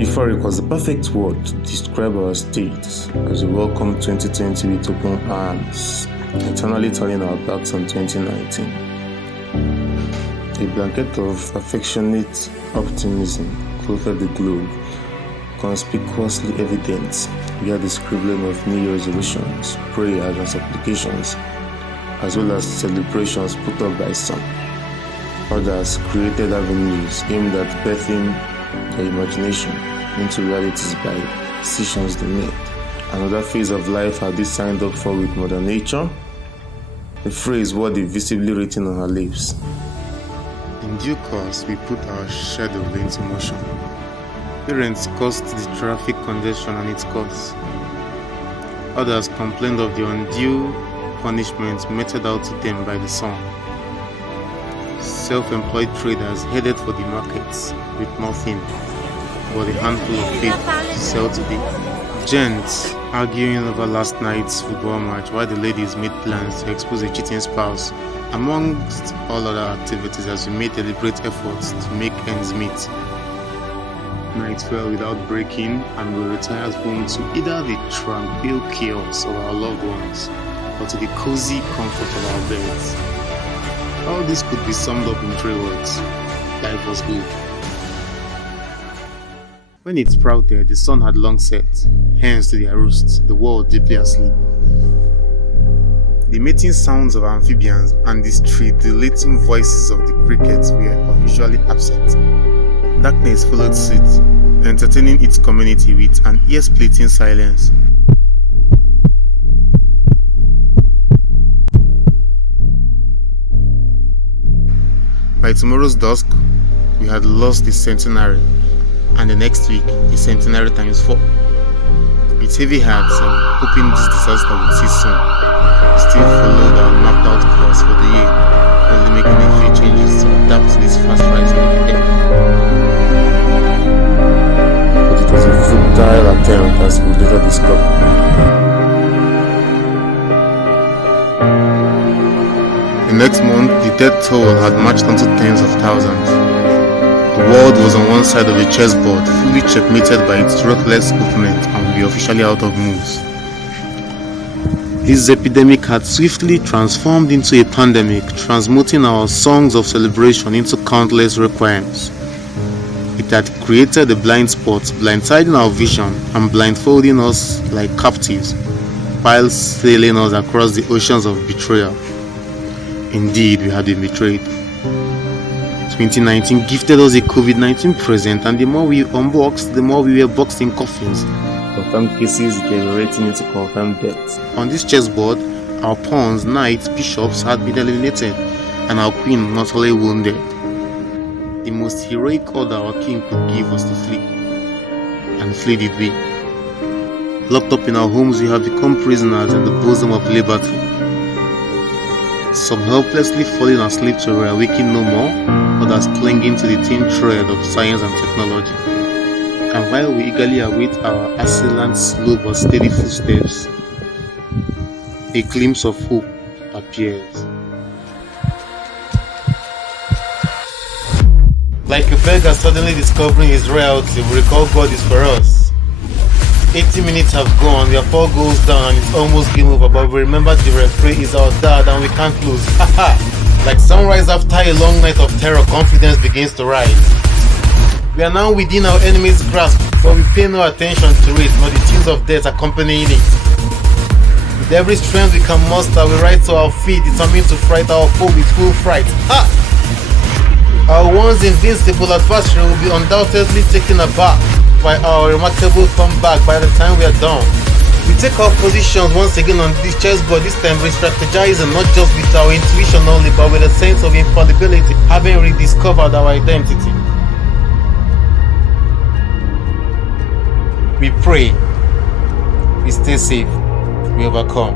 Euphoric was the perfect word to describe our state as we welcome 2020 with open arms, eternally turning our backs on 2019. A blanket of affectionate optimism clothed the globe, conspicuously evident via the scribbling of New Year resolutions, prayers and supplications, as well as celebrations put up by some. Others created avenues aimed at birthing their imagination into realities by decisions they made. Another phase of life had they signed up for with Mother Nature. The phrase worthy visibly written on her lips. In due course, we put our schedule into motion. Parents caused the traffic congestion on its course. Others complained of the undue punishment meted out to them by the sun. Self-employed traders headed for the markets with nothing but a handful of faith to sell today. Gents arguing over last night's football match while the ladies made plans to expose a cheating spouse, amongst all other activities as we made deliberate efforts to make ends meet. Night fell without breaking and we retired home to either the tranquil chaos of our loved ones or to the cozy comfort of our beds. All this could be summed up in 3 words: life was good. When it sprouted, the sun had long set, hence to their roosts, the world deeply asleep. The mating sounds of amphibians and the stridulating voices of the crickets were unusually absent. Darkness followed suit, entertaining its community with an ear-splitting silence. By tomorrow's dusk, we had lost the centenary, and the next week, a centenary times 4. With heavy hearts and hoping this disaster would cease soon, we still followed our mapped out course for the year, only making a few changes to adapt to this fast rise of the dead. But it was a futile attempt, as we later discovered. The next month, the death toll had marched onto tens of thousands. The world was on one side of a chessboard, fully checkmated by its ruthless movement, and we were officially out of moves. This epidemic had swiftly transformed into a pandemic, transmuting our songs of celebration into countless requiems. It had created a blind spot, blindsiding our vision and blindfolding us like captives, while sailing us across the oceans of betrayal. Indeed, we had been betrayed. 2019 gifted us a COVID-19 present, and the more we unboxed, the more we were boxed in coffins. Confirmed cases deteriorating into confirmed deaths. On this chessboard, our pawns, knights, bishops had been eliminated, and our queen mortally wounded. The most heroic order our king could give was to flee. And flee did we. Locked up in our homes, we have become prisoners in the bosom of liberty. Some helplessly falling asleep to we are waking no more, others clinging to the thin thread of science and technology. And while we eagerly await our assailants' slow but steady footsteps, a glimpse of hope appears. Like a beggar suddenly discovering his royalty, we recall God is for us. 80 minutes have gone, we are 4 goals down and it's almost game over, but we remember the referee is our dad and we can't lose. Haha! Like sunrise after a long night of terror, confidence begins to rise. We are now within our enemy's grasp, but we pay no attention to it, nor the tunes of death accompanying it. With every strength we can muster, we rise to our feet, determined to fright our foe with full fright. Ha! Our once invincible adversary will be undoubtedly taken aback by our remarkable comeback by the time we are done. We take our positions once again on this chessboard, this time re-strategizing not just with our intuition only, but with a sense of infallibility, having rediscovered our identity. We pray, we stay safe, we overcome.